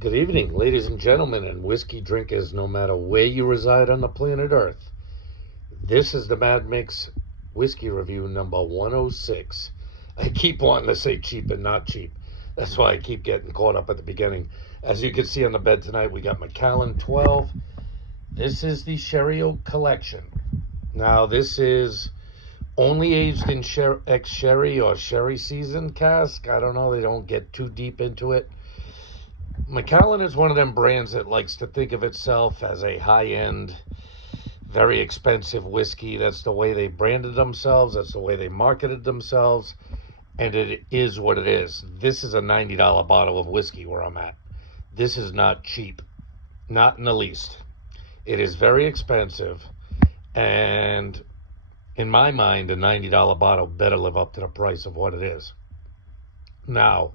Good evening, ladies and gentlemen, and whiskey drinkers no matter where you reside on the planet Earth. This is the Mad Mix Whiskey Review number 106. I keep wanting to say cheap and not cheap. That's why I keep getting caught up at the beginning. As you can see on the bed tonight, we got Macallan 12. This is the Sherry Oak Collection. Now, this is only aged in ex-sherry or sherry seasoned cask. I don't know. They don't get too deep into it. Macallan is one of them brands that likes to think of itself as a high-end, very expensive whiskey. That's the way they branded themselves. That's the way they marketed themselves. And it is what it is. This is a $90 bottle of whiskey where I'm at. This is not cheap. Not in the least. It is very expensive. And in my mind, a $90 bottle better live up to the price of what it is. Now,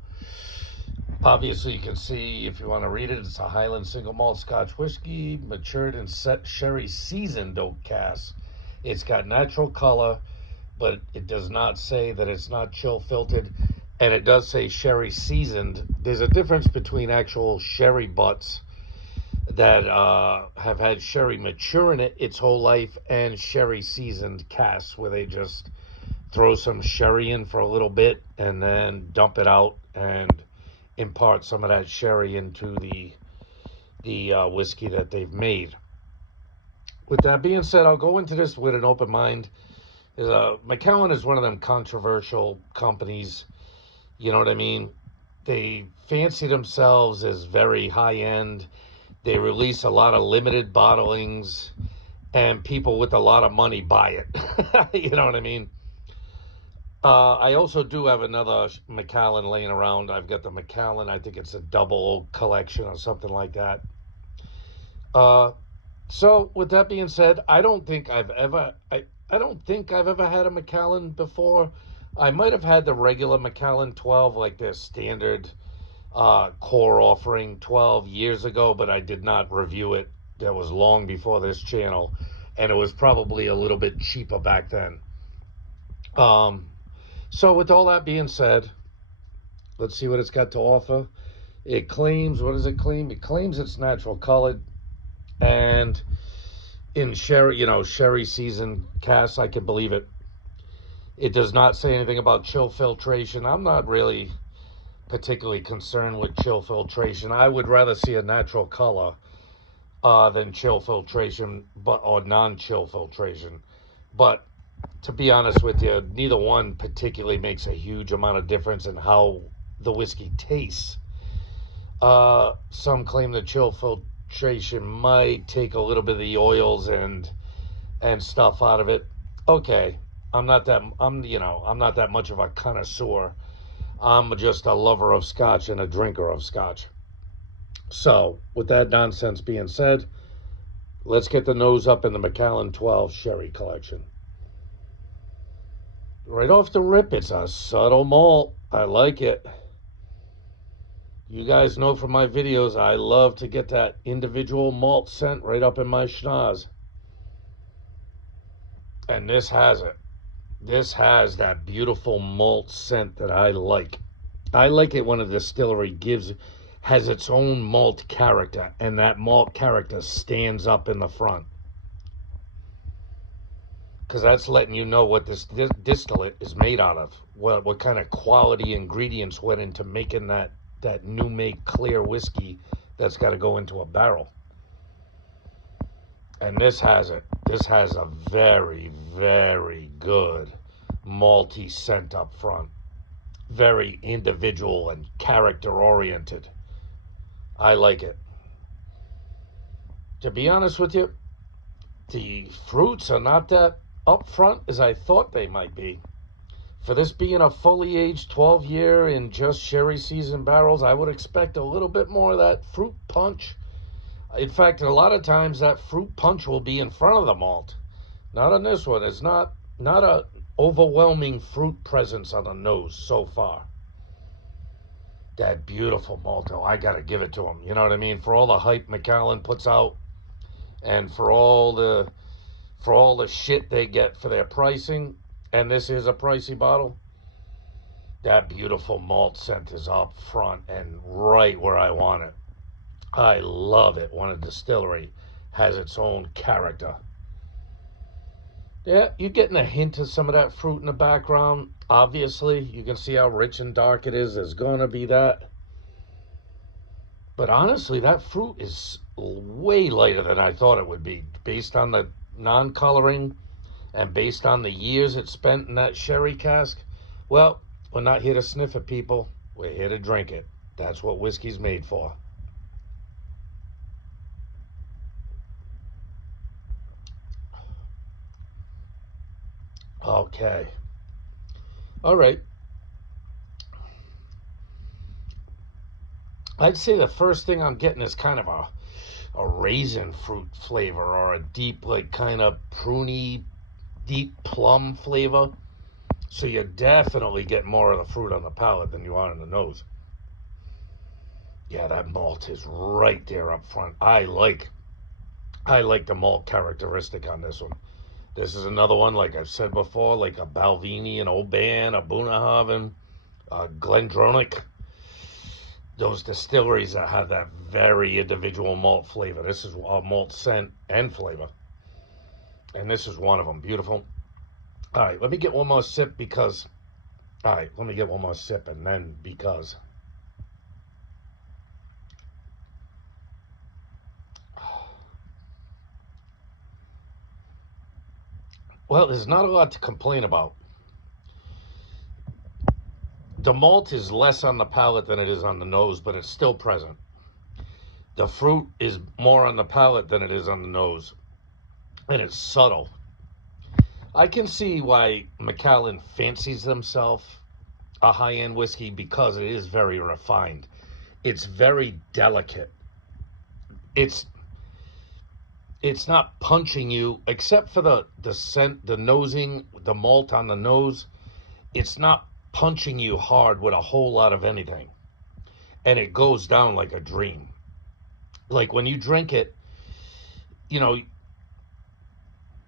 obviously, you can see, if you want to read it, it's a Highland single malt Scotch whiskey, matured in sherry seasoned oak cask. It's got natural color, but it does not say that it's not chill filtered, and it does say sherry seasoned. There's a difference between actual sherry butts that have had sherry mature in it its whole life and sherry seasoned casks where they just throw some sherry in for a little bit and then dump it out and impart some of that sherry into the whiskey that they've made. With that being said, I'll go into this with an open mind. Macallan is one of them controversial companies. You know what I mean? They fancy themselves as very high end. They release a lot of limited bottlings, and people with a lot of money buy it. You know what I mean? I also do have another Macallan laying around. I've got the Macallan. I think it's a double collection or something like that. So with that being said, I don't think I've ever had a Macallan before. I might have had the regular Macallan 12, like their standard core offering 12 years ago, but I did not review it. That was long before this channel, and it was probably a little bit cheaper back then. So with all that being said, let's see what it's got to offer. It claims, what does it claim? It claims it's natural colored and in sherry seasoned casks. I can believe it. It does not say anything about chill filtration. I'm not really particularly concerned with chill filtration. I would rather see a natural color than chill filtration, or non-chill filtration. But to be honest with you, neither one particularly makes a huge amount of difference in how the whiskey tastes. Some claim that chill filtration might take a little bit of the oils and stuff out of it. Okay, I'm not that much of a connoisseur. I'm just a lover of scotch and a drinker of scotch. So, with that nonsense being said, let's get the nose up in the Macallan 12 Sherry Collection. Right off the rip, it's a subtle malt. I like it. You guys know from my videos, I love to get that individual malt scent right up in my schnoz. And this has it. This has that beautiful malt scent that I like. I like it when a distillery has its own malt character, and that malt character stands up in the front. Because that's letting you know what this distillate is made out of. What kind of quality ingredients went into making that new make clear whiskey that's got to go into a barrel. And this has it. This has a very, very good malty scent up front. Very individual and character oriented. I like it. To be honest with you, the fruits are not that up front as I thought they might be. For this being a fully aged 12-year in just sherry seasoned barrels, I would expect a little bit more of that fruit punch. In fact, a lot of times that fruit punch will be in front of the malt. Not on this one. It's not a overwhelming fruit presence on the nose so far. That beautiful malt, though, I gotta give it to him. You know what I mean? For all the hype Macallan puts out, and for all the shit they get for their pricing, and this is a pricey bottle, that beautiful malt scent is up front and right where I want it. I love it when a distillery has its own character. Yeah, you're getting a hint of some of that fruit in the background. Obviously, you can see how rich and dark it is. There's going to be that. But honestly, that fruit is way lighter than I thought it would be based on the non-coloring and based on the years it spent in that sherry cask. Well, we're not here to sniff it, people. We're here to drink it. That's what whiskey's made for. Okay. All right. I'd say the first thing I'm getting is kind of a raisin fruit flavor or a deep, like kind of pruny, deep plum flavor. So you definitely get more of the fruit on the palate than you are in the nose. Yeah, that malt is right there up front. I like the malt characteristic on this one. This is another one, like I've said before, like a Balvenie, an Oban, a Bunnahabhain, a Glendronach. Those distilleries that have that very individual malt flavor. This is a malt scent and flavor. And this is one of them. Beautiful. All right, let me get one more sip because. All right, let me get one more sip and then because. Well, there's not a lot to complain about. The malt is less on the palate than it is on the nose, but it's still present. The fruit is more on the palate than it is on the nose, and it's subtle. I can see why Macallan fancies himself a high-end whiskey because it is very refined. It's very delicate. It's it's not punching you except for the scent, the nosing, the malt on the nose. It's not punching you hard with a whole lot of anything, and it goes down like a dream. Like when you drink it, you know,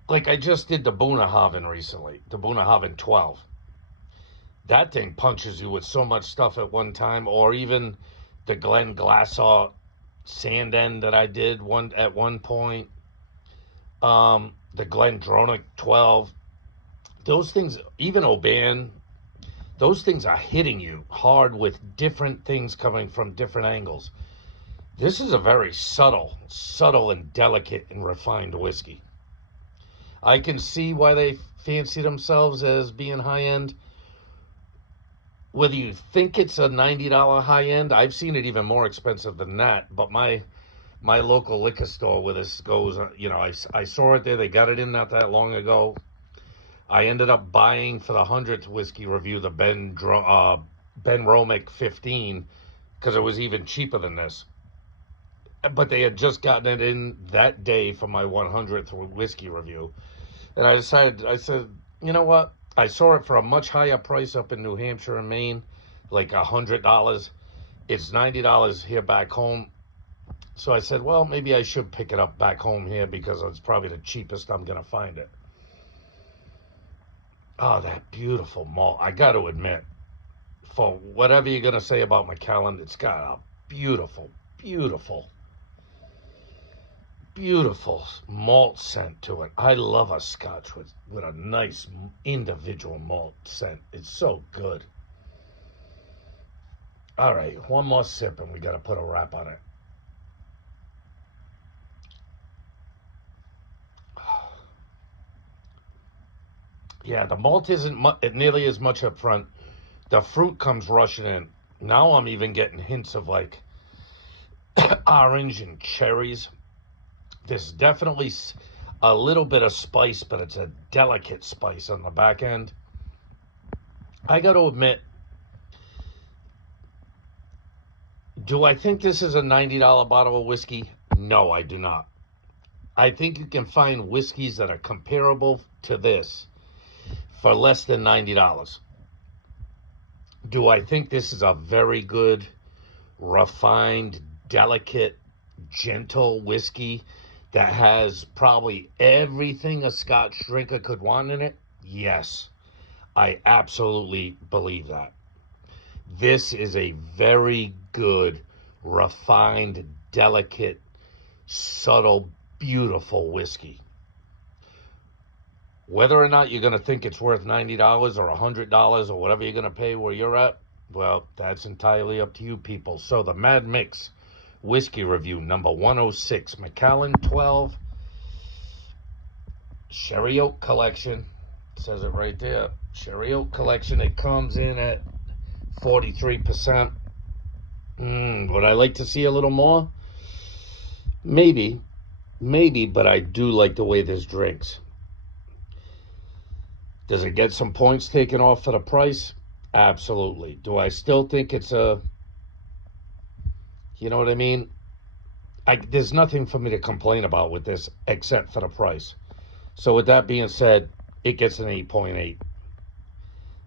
like I just did the Bunnahabhain recently, the Bunnahabhain 12. That thing punches you with so much stuff at one time, or even the Glen Glassaw Sand End that I did one at one point. The Glendronach 12. Those things, even Oban, those things are hitting you hard with different things coming from different angles. This is a very subtle and delicate and refined whiskey. I can see why they fancy themselves as being high end. Whether you think it's a $90 high end, I've seen it even more expensive than that. But my local liquor store where this goes, I saw it there. They got it in not that long ago. I ended up buying for the 100th whiskey review the Ben Romick 15 because it was even cheaper than this. But they had just gotten it in that day for my 100th whiskey review. And I said, you know what? I saw it for a much higher price up in New Hampshire and Maine, like $100. It's $90 here back home. So I said, well, maybe I should pick it up back home here because it's probably the cheapest I'm going to find it. Oh, that beautiful malt. I got to admit, for whatever you're going to say about Macallan, it's got a beautiful, beautiful, beautiful malt scent to it. I love a scotch with a nice individual malt scent. It's so good. All right, one more sip and we got to put a wrap on it. Yeah, the malt isn't nearly as much up front. The fruit comes rushing in. Now I'm even getting hints of like orange and cherries. There's definitely a little bit of spice, but it's a delicate spice on the back end. I got to admit, do I think this is a $90 bottle of whiskey? No, I do not. I think you can find whiskeys that are comparable to this for less than $90. Do I think this is a very good, refined, delicate, gentle whiskey that has probably everything a Scotch drinker could want in it? Yes, I absolutely believe that. This is a very good, refined, delicate, subtle, beautiful whiskey. Whether or not you're going to think it's worth $90 or $100 or whatever you're going to pay where you're at, well, that's entirely up to you people. So the Mad Mix Whiskey Review number 106, Macallan 12, Sherry Oak Collection. It says it right there. Sherry Oak Collection. It comes in at 43%. Would I like to see a little more? Maybe, but I do like the way this drinks. Does it get some points taken off for the price? Absolutely. Do I still think it's a, you know what I mean? There's nothing for me to complain about with this except for the price. So with that being said, it gets an 8.8.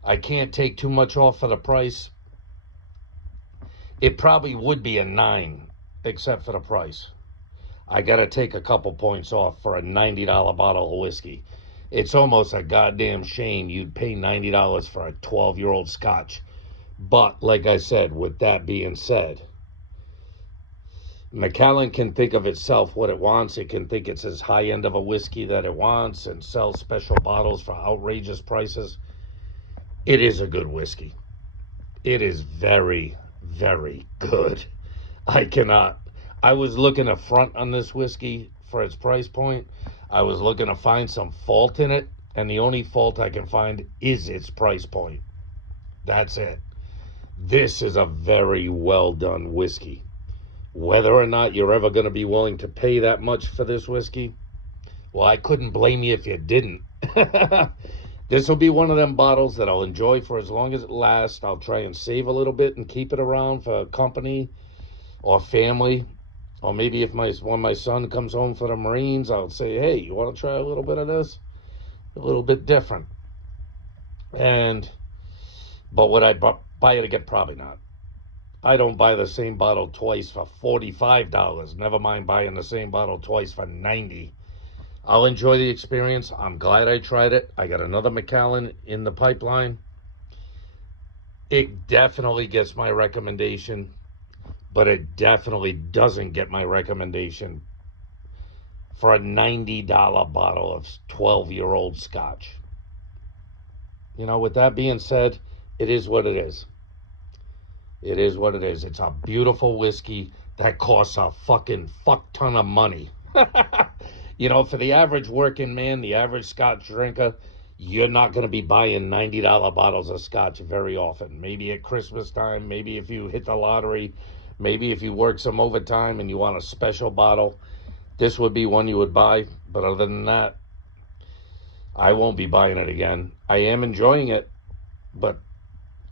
I can't take too much off for the price. It probably would be a 9, except for the price. I got to take a couple points off for a $90 bottle of whiskey. It's almost a goddamn shame you'd pay $90 for a 12-year-old scotch. But, like I said, with that being said, Macallan can think of itself what it wants. It can think it's as high end of a whiskey that it wants and sell special bottles for outrageous prices. It is a good whiskey. It is very, very good. I was looking to front on this whiskey for its price point. I was looking to find some fault in it, and the only fault I can find is its price point. That's it. This is a very well done whiskey. Whether or not you're ever going to be willing to pay that much for this whiskey, well, I couldn't blame you if you didn't. This will be one of them bottles that I'll enjoy for as long as it lasts. I'll try and save a little bit and keep it around for company or family. Or maybe if when my son comes home for the Marines, I'll say, hey, you want to try a little bit of this? A little bit different. But would I buy it again? Probably not. I don't buy the same bottle twice for $45. Never mind buying the same bottle twice for $90. I'll enjoy the experience. I'm glad I tried it. I got another Macallan in the pipeline. It definitely gets my recommendation, but it definitely doesn't get my recommendation for a $90 bottle of 12-year-old scotch. You know, with that being said, it is what it is. It is what it is. It's a beautiful whiskey that costs a fucking fuck ton of money. You know, for the average working man, the average scotch drinker, you're not going to be buying $90 bottles of scotch very often. Maybe at Christmas time, maybe if you hit the lottery, maybe if you work some overtime and you want a special bottle, this would be one you would buy. But other than that, I won't be buying it again. I am enjoying it, but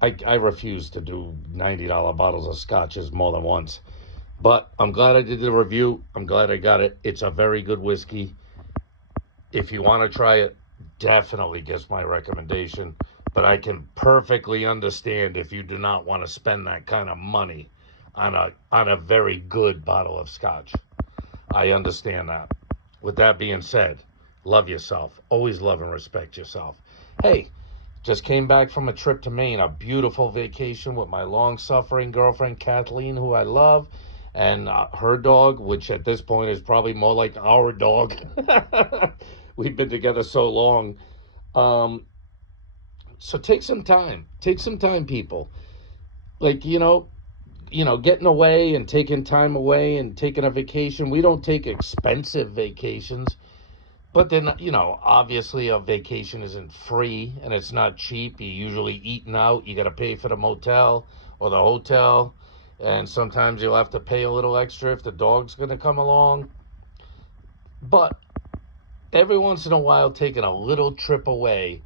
I refuse to do $90 bottles of scotches more than once. But I'm glad I did the review. I'm glad I got it. It's a very good whiskey. If you want to try it, definitely gets my recommendation. But I can perfectly understand if you do not want to spend that kind of money on a very good bottle of scotch. I understand that. With that being said, love yourself. Always love and respect yourself. Hey, just came back from a trip to Maine, a beautiful vacation with my long-suffering girlfriend, Kathleen, who I love, and her dog, which at this point is probably more like our dog. We've been together so long. So take some time. Take some time, people. Like, getting away and taking time away and taking a vacation. We don't take expensive vacations. But then, obviously a vacation isn't free and it's not cheap. You're usually eating out. You got to pay for the motel or the hotel. And sometimes you'll have to pay a little extra if the dog's going to come along. But every once in a while, taking a little trip away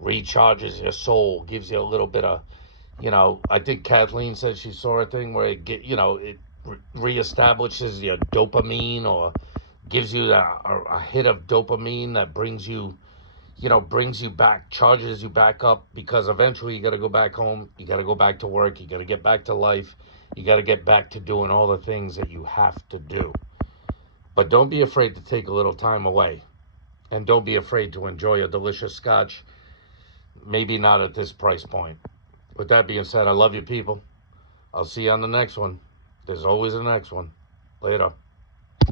recharges your soul, gives you a little bit of, I think Kathleen said she saw a thing where it reestablishes your dopamine or gives you a hit of dopamine that brings you back, charges you back up, because eventually you got to go back home, you got to go back to work, you got to get back to life, you got to get back to doing all the things that you have to do. But don't be afraid to take a little time away, and don't be afraid to enjoy a delicious scotch, maybe not at this price point. With that being said, I love you people. I'll see you on the next one. There's always a next one. Later.